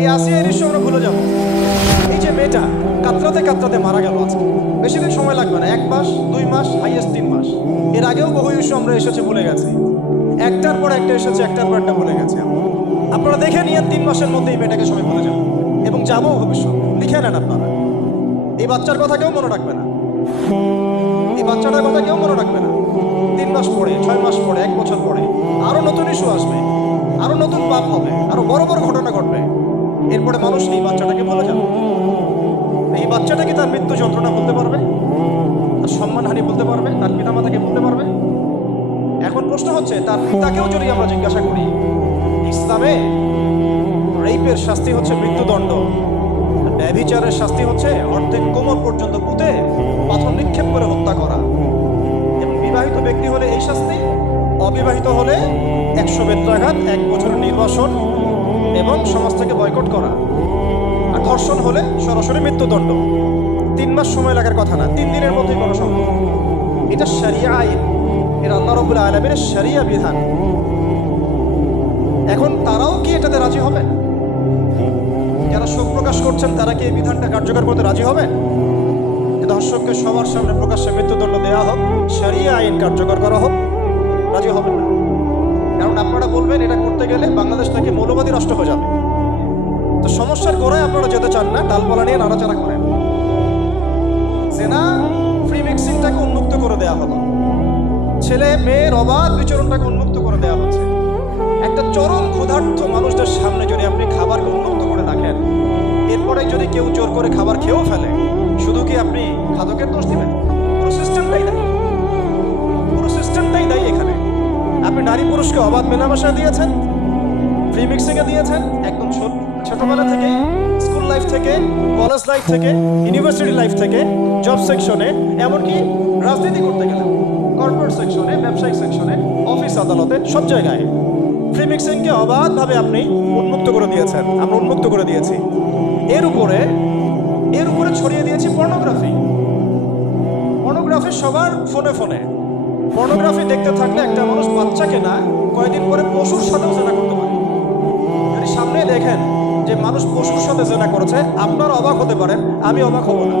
এই আসিয়া এই দৃশ্য আমরা ভুলে যাবো। এই যে মেয়েটা কাতরাতে কাতরাতে মারা গেল আজকে, বেশি দিন সময় লাগবে না, 1 মাস 2 মাস হাইয়েস্ট 3 মাস। এর আগেও বহু ইস্যু আমরা এসেছে ভুলে গেছি, একটার পর একটা এসেছে, একটার পর একটা ভুলে গেছি। আপনারা দেখে নিয়ে 3 মাসের মধ্যে এই মেয়েটাকে সবাই ভুলে যাবো এবং যাবো ভবিষ্যৎ। লিখে নেন আপনারা, এই বাচ্চার কথা কেউ মনে রাখবে না, এই বাচ্চাটার কথা কেউ মনে রাখবে না। 3 মাস পরে, 6 মাস পরে, 1 বছর পরে আরো নতুন ইস্যু আসবে, আরো নতুন পাপ হবে, আরো বড় বড় ঘটনা ঘটবে। এরপরে মানুষ এই বাচ্চাটাকে ভুলে যাবে। এই বাচ্চাটা কি তার মৃত্যু যন্ত্রণা বলতে পারবে, তার সম্মানহানি বলতে পারবে, তার পিতামাতাকে বলতে পারবে? এখন প্রশ্ন হচ্ছে, তার পিতাকেও যদি আমরা জিজ্ঞাসা করি, ইসলামে রেপের শাস্তি হচ্ছে মৃত্যুদণ্ড, ব্যভিচারের শাস্তি হচ্ছে অর্ধেক কোমর পর্যন্ত পুঁতে পাথর নিক্ষেপ করে হত্যা করা, এবং বিবাহিত ব্যক্তি হলে এই শাস্তি, অবিবাহিত হলে 100 বেত্রাঘাত, 1 বছরের নির্বাসন এবং সমাজ থেকে বয়কট করা, আর ধর্ষণ হলে সরাসরি মৃত্যুদণ্ড। 3 মাস সময় লাগার কথা না, 3 দিনের মধ্যেই করা সম্ভব। এটা শরিয়া আইন, এটা আল্লাহ রাব্বুল আলামিনের শরিয়া বিধান। এখন তারাও কি এটাতে রাজি হবে? যারা শোক প্রকাশ করছেন তারা কি এই বিধানটা কার্যকর করতে রাজি হবে? দর্শককে সবার সামনে প্রকাশ্যে মৃত্যুদণ্ড দেওয়া হোক, শরিয়া আইন কার্যকর করা হোক, রাজি হবেন না। কারণ আপনারা বলবেন এটা করতে গেলে বাংলাদেশ নাকি মৌলবাদী রাষ্ট্র হয়ে যাবে। তো সমস্যার গোড়ায় আপনারা যেতে চান না, ডালপালা নিয়ে নাড়াচাড়া করেন। জেনা ফ্রি মিক্সিংটাকে উন্মুক্ত করে দেওয়া হলো, ছেলে মেয়ের অবাধ বিচরণটাকে উন্মুক্ত করে দেওয়া হচ্ছে। একটা চরম ক্ষুধার্ত মানুষদের সামনে যদি আপনি খাবারকে উন্মুক্ত করে রাখেন, এরপরে যদি কেউ জোর করে খাবার খেয়েও ফেলে, শুধু কি আপনি খাদকের দোষ দিবেন? পুরো সিস্টেমটাই দায়ী, পুরো সিস্টেমটাই দায়ী। এখানে আপনি নারী পুরুষকে অবাধ মেলামেশা দিয়েছেন, ফ্রি মিক্সিংয়ে দিয়েছেন, একদম ছোটবেলা থেকে, স্কুল লাইফ থেকে, কলেজ লাইফ থেকে, ইউনিভার্সিটি লাইফ থেকে, জব সেকশনে, এমনকি রাজনীতি করতে গেলে কর্পোরেট সেকশনে, ব্যবসায়িক সেকশনে, অফিস আদালতে, সব জায়গায় ফ্রি মিক্সিংকে অবাধভাবে আপনি উন্মুক্ত করে দিয়েছেন, আমরা উন্মুক্ত করে দিয়েছি। এর উপরে ছড়িয়ে দিয়েছি পর্নোগ্রাফি। পর্নোগ্রাফি সবার ফোনে ফোনে। পর্নোগ্রাফি দেখতে থাকলে একটা মানুষ বাচ্চাকে না, কয়েকদিন পরে পশুর সাথেও জেনা করতে পারে। যদি সামনে দেখেন যে মানুষ পশুর সাথে জেনা করেছে, আপনারা অবাক হতে পারেন, আমি অবাক হব না।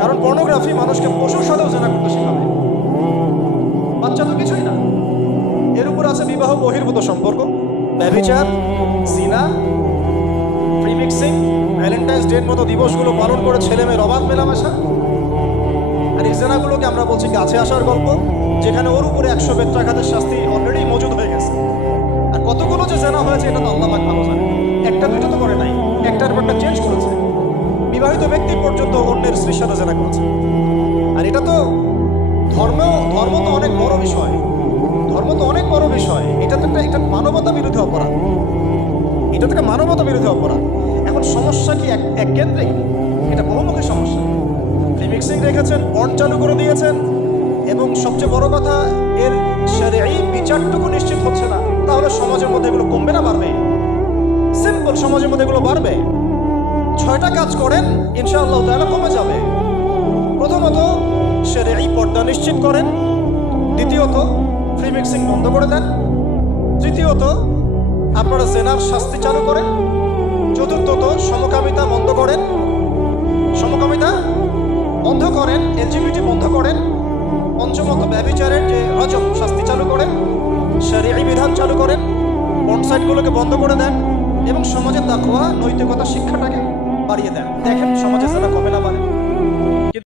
কারণ পর্নোগ্রাফি মানুষকে পশুর সাথেও জেনা করতে শেখাবে, বাচ্চা তো কিছুই না। এর উপর আছে বিবাহ বহির্ভূত সম্পর্ক, ব্যভিচার, জিনা, ফ্রি মিক্সিং, ভ্যালেন্টাইন্স ডের মতো দিবসগুলো পালন করে ছেলে মেয়ের অবাধ মেলামেশা। আর এই জেনাগুলোকে আমরা বলছি কাছে আসার গল্প, যেখানে ওর উপরে 100 বেত্রাঘাতের শাস্তি অলরেডি মজুদ হয়ে গেছে। আর কতগুলো যে জেনা হয়েছে এটা তো আল্লাহ পাক ভালো জানে। একটা দুইটা তো করে নাই, একটার পর একটা চেঞ্জ করেছে। বিবাহিত ব্যক্তি পর্যন্ত অন্যের স্ত্রীর সাথে জেনা করেছে। আর এটা তো ধর্ম তো অনেক বড় বিষয়, ধর্ম তো অনেক বড় বিষয়। এটা তো একটা মানবতা বিরোধী অপরাধ, এটা তো একটা মানবতা বিরোধী অপরাধ। এখন সমস্যা কি এককেন্দ্রিক? এটা বহুমুখী সমস্যা। ফ্রি মিক্সিং রেখেছেন, পর্ন চালু করে দিয়েছেন, এবং সবচেয়ে বড় কথা, এর শরঈ বিচারটুকু নিশ্চিত হচ্ছে না। তাহলে সমাজের মধ্যে এগুলো কমবে না বাড়বে? সিম্পল, সমাজের মধ্যে এগুলো বাড়বে। 6টা কাজ করেন, ইনশাআল্লাহ তাআলা কমে যাবে। প্রথমত শরঈ পর্দা নিশ্চিত করেন, দ্বিতীয়ত ফ্রি মিক্সিং বন্ধ করে দেন, তৃতীয়ত আপনারা জেনার শাস্তি চালু করেন, চতুর্থত সমকামিতা বন্ধ করেন, এলজিবিটি বন্ধ করেন, পঞ্চমত ব্যভিচারের যে রজম শাস্তি চালু করেন, শরঈ বিধান চালু করেন, পর্ন সাইটগুলোকে বন্ধ করে দেন, এবং সমাজের তাকওয়া নৈতিকতা শিক্ষাটাকে বাড়িয়ে দেন। দেখেন সমাজে জেনা কমে।